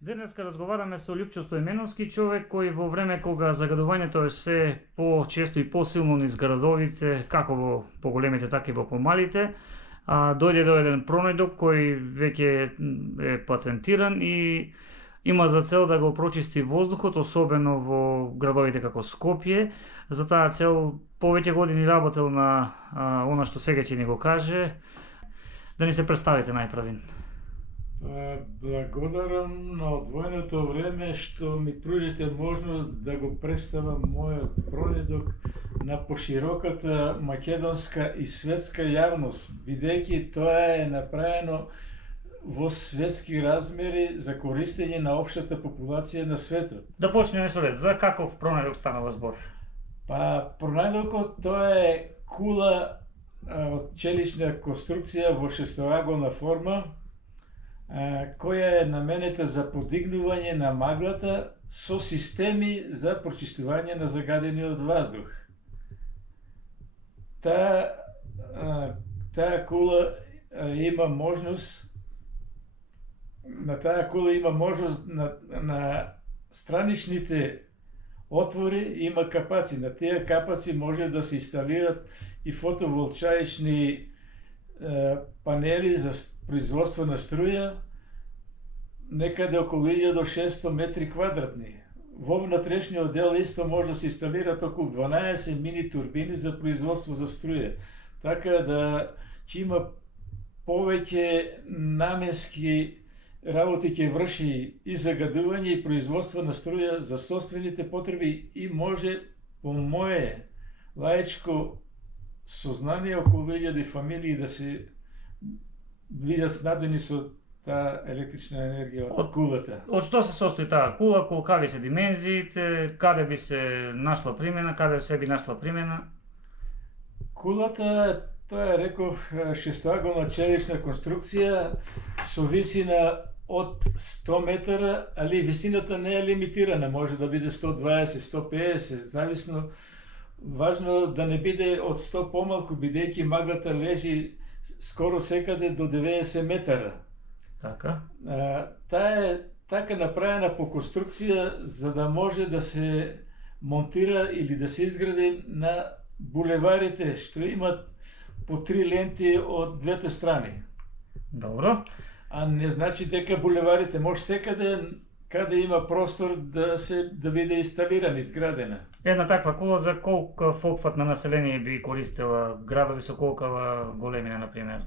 Денеска разговараме со Лјупчо Стојменовски, човек кој во време кога загадувањето е се по-често и посилно низ градовите, како во поголемите, така и во помалите, дојде до еден пронајдок кој веќе е патентиран и има за цел да го прочисти воздухот, особено во градовите како Скопје. За таа цел повеќе години работел на она што сега ќе ни го каже. Да ни се представите најпрвин. Благодарам на одвоеното време што ми пружите можност да го представам мојот пронајдок на пошироката македонска и светска јавност, бидејќи тоа е направено во светски размери за користење на општата популација на светот. Да почнеме со ред. За каков пронајдок станува збор? Пронајдокот тоа е кула од челична конструкција во шестоаголна форма, која е наменета за подигнување на маглата со системи за прочистување на загадениот воздух. Таа кула има можност на страничните отвори има капаци. На тие капаци може да се инсталират и фотоволтаични панели за производство на струја, некаде околу 1600 метри квадратни. Во внатрешниот дел исто може да се инсталират околу 12 мини турбини за производство за струја. Така да ќе има повеќе наменски работи ќе врши и загадување и производство на струја за собствените потреби и може, по мое лаичко сознание, околу 1000 фамилии да се бидат снабдени со таа електрична енергија од кулата. Од што се состои таа кула, колкави се димензиите, каде би се нашла примена, каде се би нашла примена? Кулата, тоа реков, шестоаголна челична конструкција со висина од 100 метара, али висината не е лимитирана, може да биде 120, 150, зависно. Важно да не биде од 100 помалку, бидејќи маглата лежи скоро секаде до 90 метара. Така. Таа е така направена по конструкција за да може да се монтира или да се изгради на булеварите што имат по 3 ленти од двете страни. Добро. А не значи дека булеварите може секаде каде има простор да биде инсталирана, изградена. Една таква кула за колков опфат на население би користела, градови со колкава големина, например?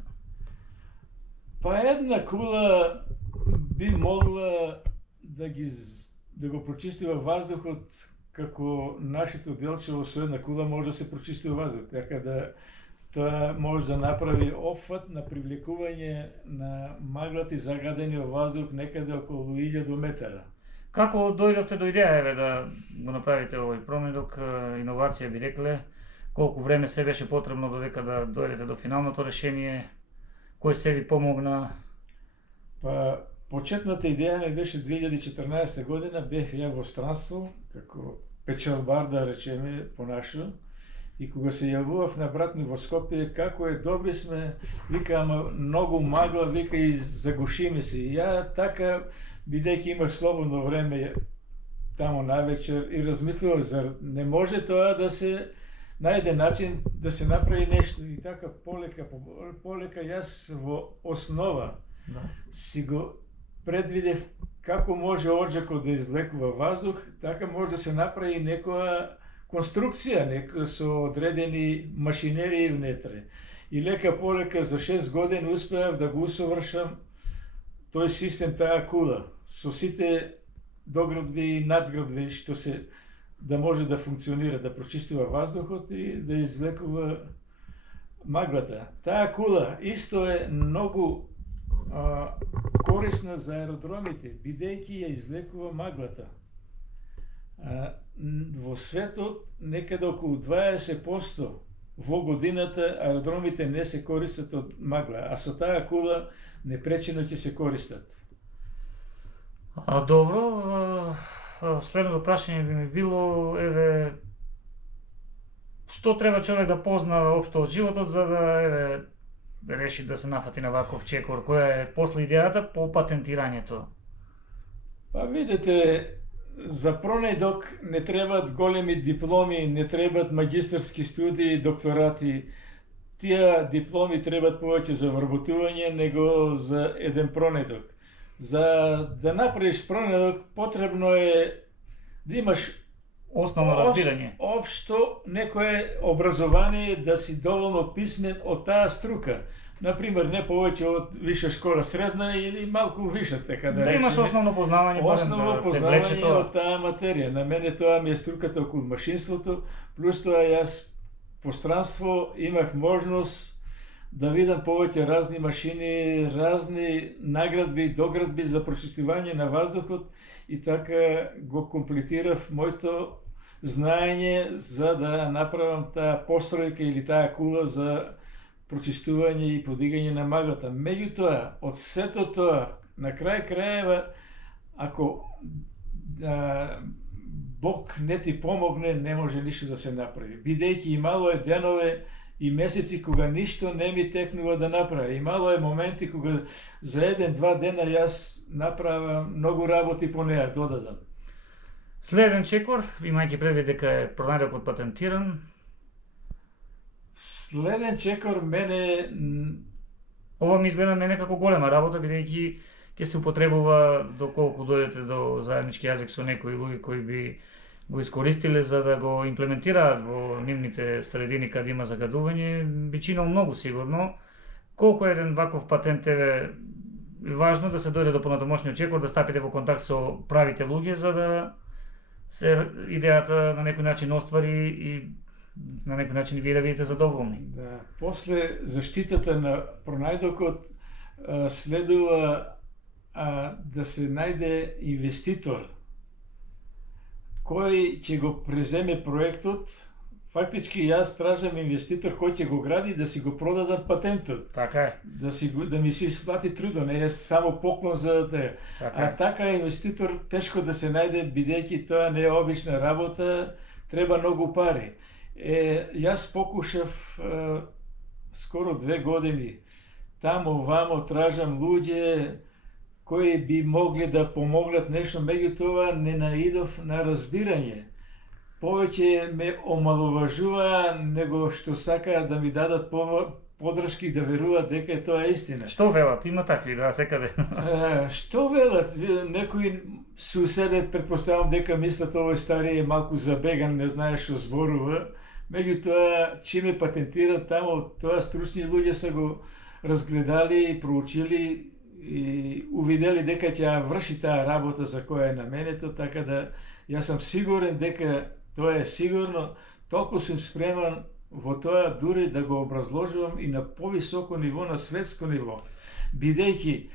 Една кула би могла да го прочистива воздухот како нашето делчево со една кула може да се прочистува воздух, така да тоа може да направи опфат на привлекување на маглата и загадениот воздух некаде околу 1000 метара. Како дојдовте до идеја да го направите овој пронајдок, иновација би рекле, колку време се беше потребно додека да дојдете до финалното решение, кој се ви помогна? Почетната идеја ми беше 2014 година, бев ја во странство, како печалбар да речеме понашо, и кога се јавував на брат ми во Скопје, како е добри сме, вика, ама многу магла, вика, и загушиме се. И ја така, бидејќи имах слободно време тамо навечер и размислував, зар не може тоа да се најде начин да се направи нешто. И така полека јас во основа си го предвидев како може оджакот да излекува воздух, така може да се направи и некоја конструкција, со одредени машинерии внетре. И лека полека за 6 години успеав да го усовршам тој систем, таа кула, со сите доградби и надградби што се да може да функционира, да прочистува воздухот и да извлекува маглата. Таа кула исто е многу корисна за аеродромите, бидејќи ја извлекува маглата. Во светот некаде околу 20% во годината аеродромите не се користат од магла, а со таа кула непречено ќе се користат. Добро, следното прашање би ми било, што треба човек да познава општо од животот за да реши да се нафати на ваков чекор? Која е после идејата по патентирањето? Па видите, за пронајдок не требаат големи дипломи, не требаат магистарски студии, докторати. Тие дипломи требаат повеќе за вработување него за еден пронајдок. За да направиш пронајдок потребно е да имаш Основно разбирање. општо некое образование, да си доволно писмен од таа струка. Например, не повеќе од виша школа средна или малку виша, така Да имаш речеме. основно познавање, Основно барем да те влече познавање тоа. од таа материја. На мене тоа ми е струката околу машинството, плюс тоа јас по странство имах можност да видам повеќе разни машини, разни наградби, доградби за прочистување на ваздухот и така го комплетирав моето знаење за да направам таа постројка или таа кула за прочистување и подигање на маглата. Меѓутоа, од сето тоа, на крај крајева, ако Бог не ти помогне, не може ништо да се направи. Бидејќи имало е денове и месеци кога ништо не ми текнува да направи. Имало е моменти кога за еден-два дена јас направам многу работи по неа, додадам. Следен чекор, имајќи предвид дека е пронајдокот патентиран, Следен чекор мене ова ми изгледа мене како голема работа, бидејќи ќе се употребува доколку дојдете до заеднички јазик со некои луѓе кои би го искористиле за да го имплементираат во нивните средини каде има загадување, би чинел многу сигурно. Колку еден ваков патент е важно да се дојде до понатамошниот чекор, да стапите во контакт со правите луѓе за да се идејата на некој начин оствари и на некој начин вие да бидете задоволни. Да, после заштитата на пронајдокот следува да се најде инвеститор кој ќе го преземе проектот. Фактички јас тражам инвеститор кој ќе го гради да си го продадам патентот. Така е. Да ми се исплати трудо, не е само поклон за тега. Така е. Така инвеститор тешко да се најде, бидејќи тоа не е обична работа, треба многу пари. Јас покушав скоро 2 години. Тамо, вамо тражам луѓе кои би могли да помогнат нешто, меѓутоа не наидов на разбирање. Повеќе ме омаловажуваа него што сакаат да ми дадат подршки и да веруваат дека е тоа истина. Што велат? Има такви, да, секаде. Што велат? Некои суседи претпоставам дека мислат овој стариј е малку забеган, не знае што зборува. Меѓутоа, чиме патентират тамо, тоа стручни луѓе се го разгледали, проучили и увидели дека ќе ја врши таа работа за која е наменето, така да јас сум сигурен дека тоа е сигурно, толку сум спреман во тоа дури да го образложувам и на повисоко ниво, на светско ниво. Бидејќи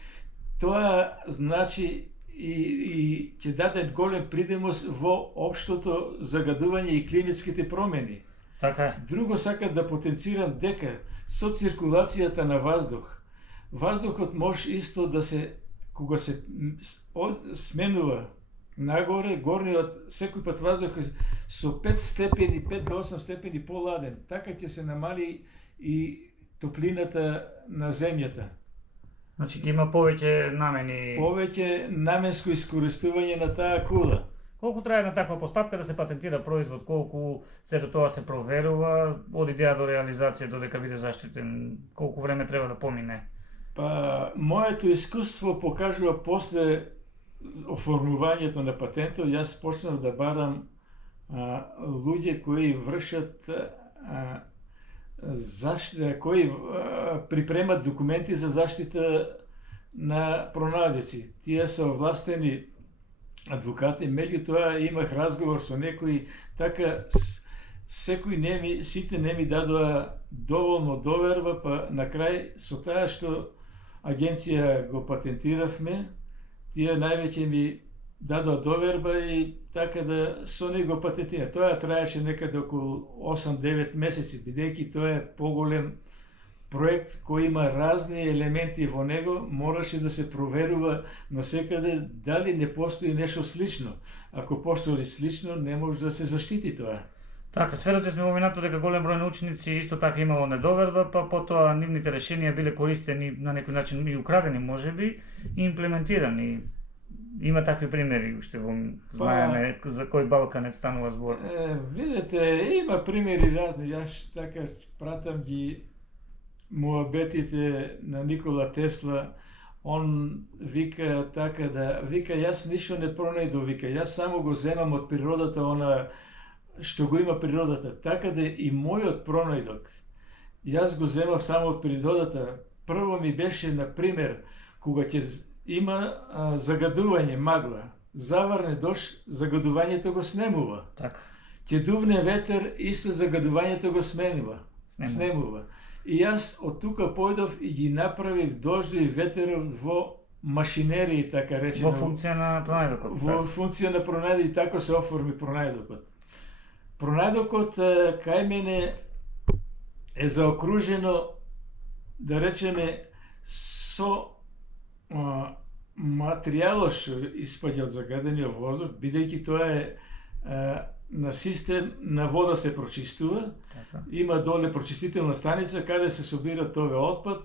тоа значи и ќе даде голем придимос во општото загадување и климатските промени. Така е. Друго сакам да потенцирам дека со циркулацијата на ваздухот може исто да се, кога се сменува нагоре, горниот, секој пат ваздухот со 5 степени, 5 до 8 степени поладен, така ќе се намали и топлината на земјата. Значи ќе има повеќе намени. Повеќе наменско искористување на таа кула. Колку трае една таква постапка да се патентира производ, колку сето тоа се проверува, од идеја до реализација додека биде заштитен, колку време треба да помине? Па, моето искуство покажува после оформувањето на патентот, јас почнав да барам луѓе кои вршат заштита, кои припремат документи за заштита на пронајдоци. Тие се овластени адвокати, меѓутоа имах разговор со некои, така сите не ми дадоа доволно доверба, па на крај со таа што агенција го патентиравме, тие највеќе ми дадоа доверба и така да со него го патентира. Тоа траеше некаде околу 8-9 месеци, бидејќи тоа е поголем проект кој има разни елементи во него, мораше да се проверува насекаде дали не постои нешто слично. Ако постои слично, не може да се заштити тоа. Така, сведоци сме во минато дека голем број научници исто така имало недоверба, па потоа нивните решенија биле користени на некој начин и украдени можеби и имплементирани. Има такви примери, уште знаеме за кој Балканец станува збор. Видете, има примери разни. Јас така пратам ги муабетите на Никола Тесла. Он вика така вика јас ништо не пронајдов, вика јас само го земам од природата она што го има природата. Така да и мојот пронајдок јас го земав само од природата. Прво ми беше, на пример, кога ќе има загадување, магла, заврне дожд, загадувањето го снемува. Така. Ќе дувне ветер, исто загадувањето го снемува. И јас од тука појдов и ги направив дождот и ветерот во машинерии, така речено. Во функција на пронајдокот. Во функција на пронајдокот, и така се оформи пронајдокот. Пронајдокот кај мене е заокружено, да речеме, со материјалот што испаѓа од загадениот воздух, бидејќи тоа е на систем на вода се прочистува. Така. Има доле прочистителна станица каде се собира тоа отпад.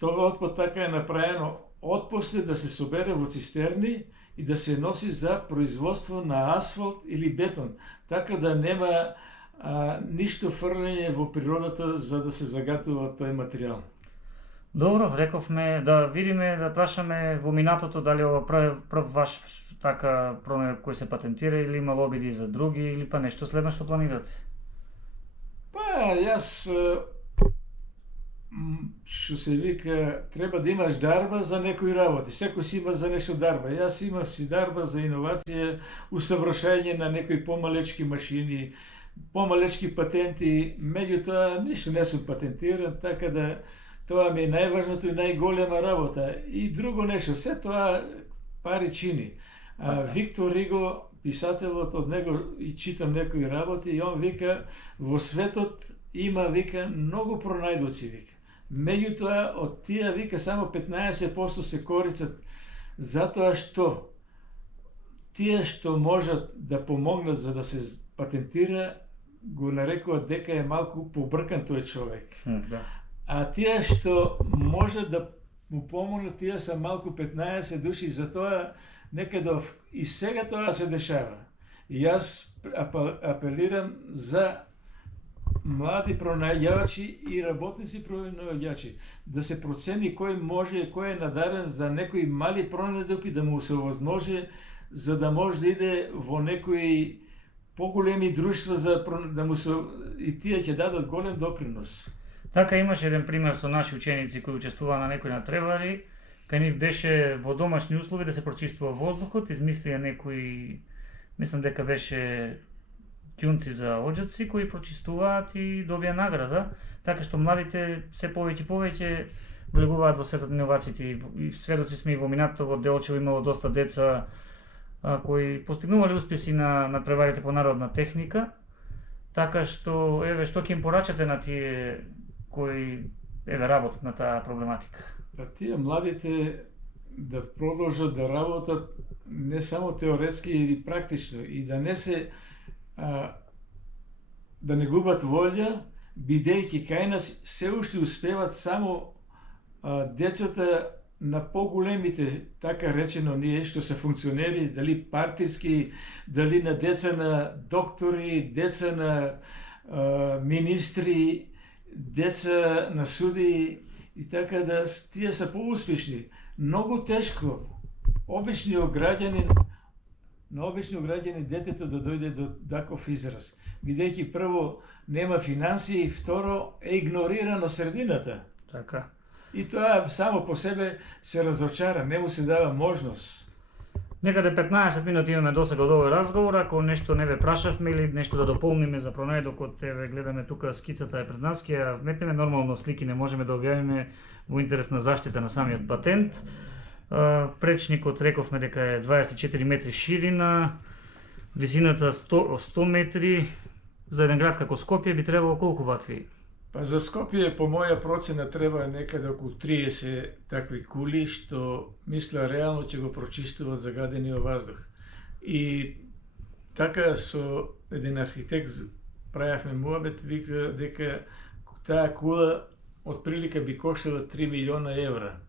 Тоа отпад така е направено отпосле да се собере во цистерни и да се носи за производство на асфалт или бетон. Така да нема ништо фрлење во природата за да се загатува тој материјал. Добро, рековме да видиме, да прашаме во минатото дали ова прв ваш така пронајдок кој се патентира или има обиди за други или па нешто следно што планирате? Па, јас што се вика, треба да имаш дарба за некои работи. Секој си има за нешто дарба. Јас имав си дарба за иновација, усавршање на некои помалечки машини, помалечки патенти. Меѓутоа, ништо не сум патентиран, така да тоа ми е најважното и најголема работа. И друго нешто, се тоа пари чини. Виктор Риго, писателот, од него и читам некои работи, и он вика, во светот има, вика, многу пронајдоци, вика. Меѓутоа, од тие, вика, само 15% се корицат, затоа што тие што можат да помогнат за да се патентира, го нарекуваат дека е малку побркан тој човек. Да. А тие што можат да му помогнат, тие се малку 15 души, затоа некаде и сега тоа се дешава. И јас апелирам за млади пронајдувачи и работници пронајдувачи да се процени кој може, кој е надарен за некои мали пронајдоки, да му се овозможи, за да може да иде во некои поголеми друштва, за да му се и тие ќе дадат голем допринос. Така имаше еден пример со наши ученици кои учествуваа на некои натпревари, кај нив беше во домашни услови да се прочистува воздухот, измислија некои, мислам дека беше ќунци за оџаци кои прочистуваат и добија награда, така што младите се повеќе и повеќе влегуваат во светот на иновациите. И сведоци сме и во минатото во Делчево имало доста деца кои постигнувале успеси на надпреварите по народна техника, така што еве што ќе им порачате на тие кои еве работат на таа проблематика? Па тие младите да продолжат да работат не само теоретски или практично, и да не се да не губат волја, бидејќи кај нас се уште успеват само децата на поголемите, така речено ние што се функционери, дали партиски, дали на деца на доктори, деца на министри, деца на суди, и така да тие се поуспешни. Многу тешко обичниот граѓанин, на обичниот граѓанин детето да дојде до таков израз, бидејќи прво нема финансии, второ е игнорирано средината. Така. И тоа само по себе се разочара, не му се дава можност. Некаде 15 минути имаме досега од овој разговор, ако нешто не ве прашавме или нешто да дополниме за пронајдокот, еве гледаме тука скицата е пред нас, ќе ја вметнеме, нормално слики не можеме да објавиме во интерес на заштита на самиот патент. Пречникот рековме дека е 24 метри ширина, висината 100 метри, за еден град како Скопје би требало колку вакви? Па за Скопје по моја процена треба некаде околу 30 такви кули што мисля реално ќе го прочистуваат загадениот воздух. И така со еден архитект правевме муабет, вика дека таа кула отприлика би коштала 3 милиона евра.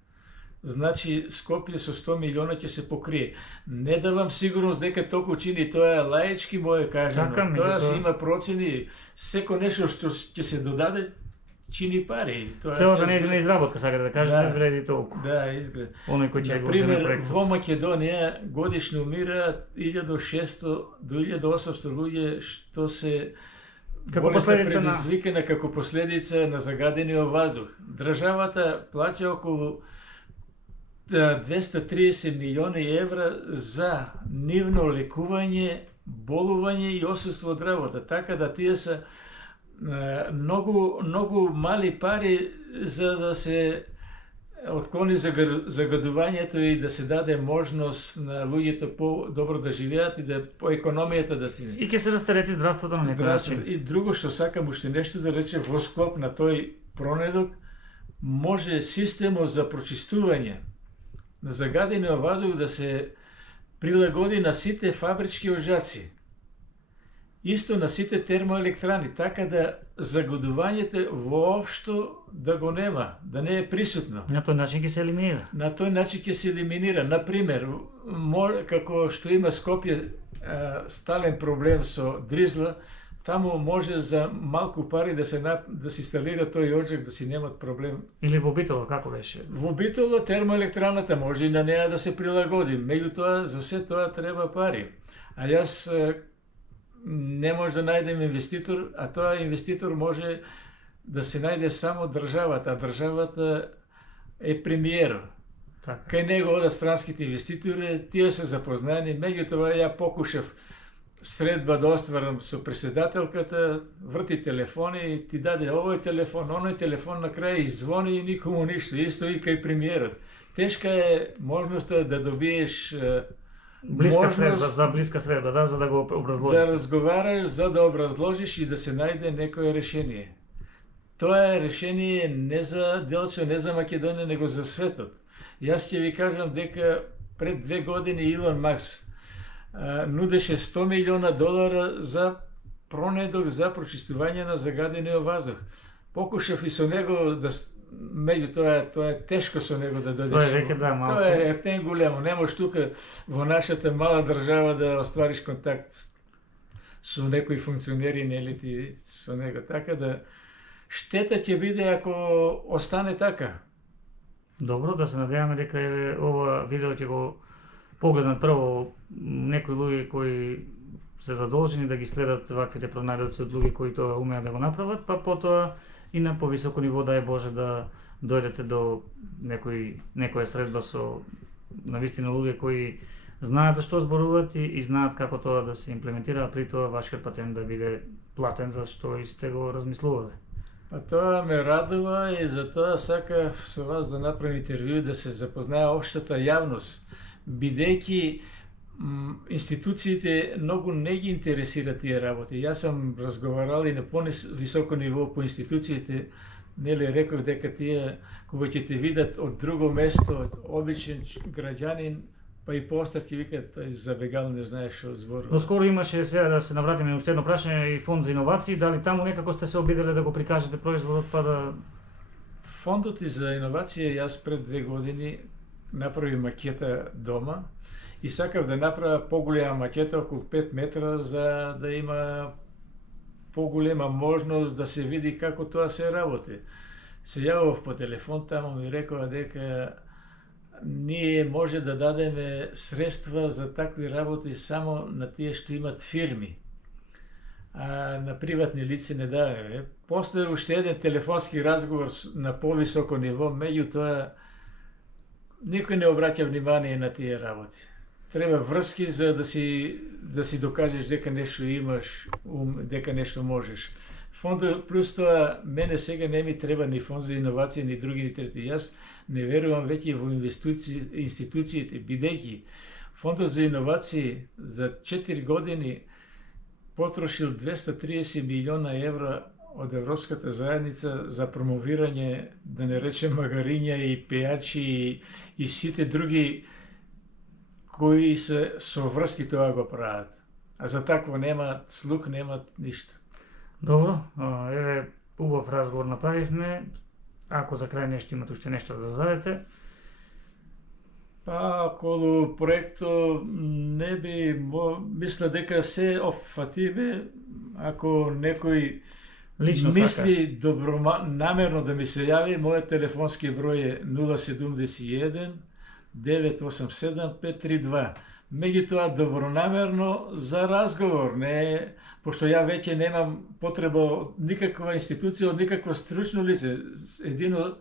значи Скопје со 100 милиона ќе се покрие. Не давам сигурност дека толку чини, тоа е лаички мое кажано. Така, Тоа си меѓутоа- има процени, секо нешто што ќе се додаде чини пари. Тоа Целата се нејзина изработка, сакате да кажете, Да. вреди толку. Да, изглед. Оној кој ќе го земе Например, проектот. во Македонија годишно умира 1600 до 1800 луѓе што се Како болеста последица на- предизвикана како последица на загадениот ваздух. Државата плаќа околу 230 милиони евра за нивно лекување, болување и отсуство од работа. Така да тие се многу мали пари за да се отклони загадувањето и да се даде можност на луѓето по-добро да живеат и да по економијата да стигне. И ќе се растарети здравството на некој начин. И друго што сакам уште нешто да рече, во склоп на тој пронедок може системот за прочистување на загадениот ваздух да се прилагоди на сите фабрички ожаци. Исто на сите термоелектрани, така да загадувањето воопшто да го нема, да не е присутно. На тој начин ќе се елиминира. На тој начин ќе се елиминира. Например, како што има Скопје стален проблем со дризла, таму може за малку пари да се инсталира тој оджак, да си немат проблем. Или во Битола, како беше? Во Битола термоелектраната може и на неа да се прилагоди, меѓутоа за се тоа треба пари. А јас не може да најдем инвеститор, а тоа инвеститор може да се најде само државата, а државата е премиерот. Така. Кај него одат странските инвеститори, тие се запознаени, меѓутоа ја покушав средба да остварам со председателката, врти телефони и ти даде овој телефон, оној телефон, на крај извони и никому ништо, исто и кај премиерот. Тешка е можноста да добиеш Блиска средба, за блиска средба, да, за да го образложиш. да разговараш, за да образложиш и да се најде некое решение. Тоа е решение не за Делчо, не за Македонија, него за светот. Јас ќе ви кажам дека пред 2 години Илон Макс нудеше 100 милиона долара за пронедок за прочистување на загадениот воздух. Покушав и со него да тоа е тешко со него да дојдеш. Тоа е веќе да, малку. Тоа е ептен големо, не можеш тука во нашата мала држава да оствариш контакт со некои функционери нели ти со него. Така да штета ќе биде ако остане така. Добро, да се надеваме дека ова видео ќе го погледнат прво некои луѓе кои се задолжени да ги следат ваквите пронајдоци од луѓе кои тоа умеат да го направат, па потоа и на повисоко ниво, дај Боже, да дојдете до некоја средба со навистина луѓе кои знаат за што зборуваат и знаат како тоа да се имплементира, а при тоа вашиот патент да биде платен за што и сте го размислувале. Па тоа ме радува и затоа сакав со вас да направим интервју да се запознае општата јавност, бидејќи институциите многу не ги интересира тие работи. Јас сум разговарал и на по-високо ниво по институциите, нели реков дека тие кога ќе те видат од друго место, од обичен граѓанин, па и постар ќе викат тој забегал, не знаеш што зборува. Доскоро имаше, сега да се навратиме уште едно прашање, и фонд за иновации, дали таму некако сте се обиделе да го прикажете производот, па да... Фондот и за иновација, јас пред 2 години направи макета дома и сакав да направя поголема макета, околу 5 метра, за да има поголема можност да се види како тоа се работи. Се јавов по телефон, таму ми рекоа дека ние може да дадеме средства за такви работи само на тие што имат фирми, а на приватни лица не даваме. После уште еден телефонски разговор на повисоко ниво, меѓутоа никој не обраќа внимание на тие работи. Треба врски за да си докажеш дека нешто имаш, дека нешто можеш. Фондот плюс тоа, мене сега не ми треба ни фонд за иновација, ни други ни трети. Јас не верувам веќе во институциите, бидејќи Фондот за иновации за 4 години потрошил 230 милиона евра од Европската заедница за промовирање, да не речем магариња и пејачи и сите други кои се со врски тоа го прават. А за такво нема слух, нема ништо. Добро, еве убав разговор направивме. Ако за крај нешто имате уште нешто да додадете, Па, околу проектот не би мисля дека се опфатиме ако некој Лично мисли добронамерно да ми се јави. Мојот телефонски број е 071 987 532. Меѓутоа добронамерно за разговор, не пошто ја веќе немам потреба од никаква институција, од никакво стручно лице. Едино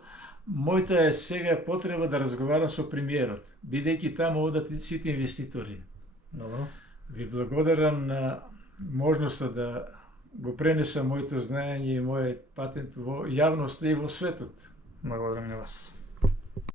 мојата е сега потреба да разговарам со премиерот, бидејќи таму одат сите инвеститори. Добро. Ви благодарам на можноста да го пренесам моето знаење и мојот патент во јавноста и во светот. Благодарам и на вас.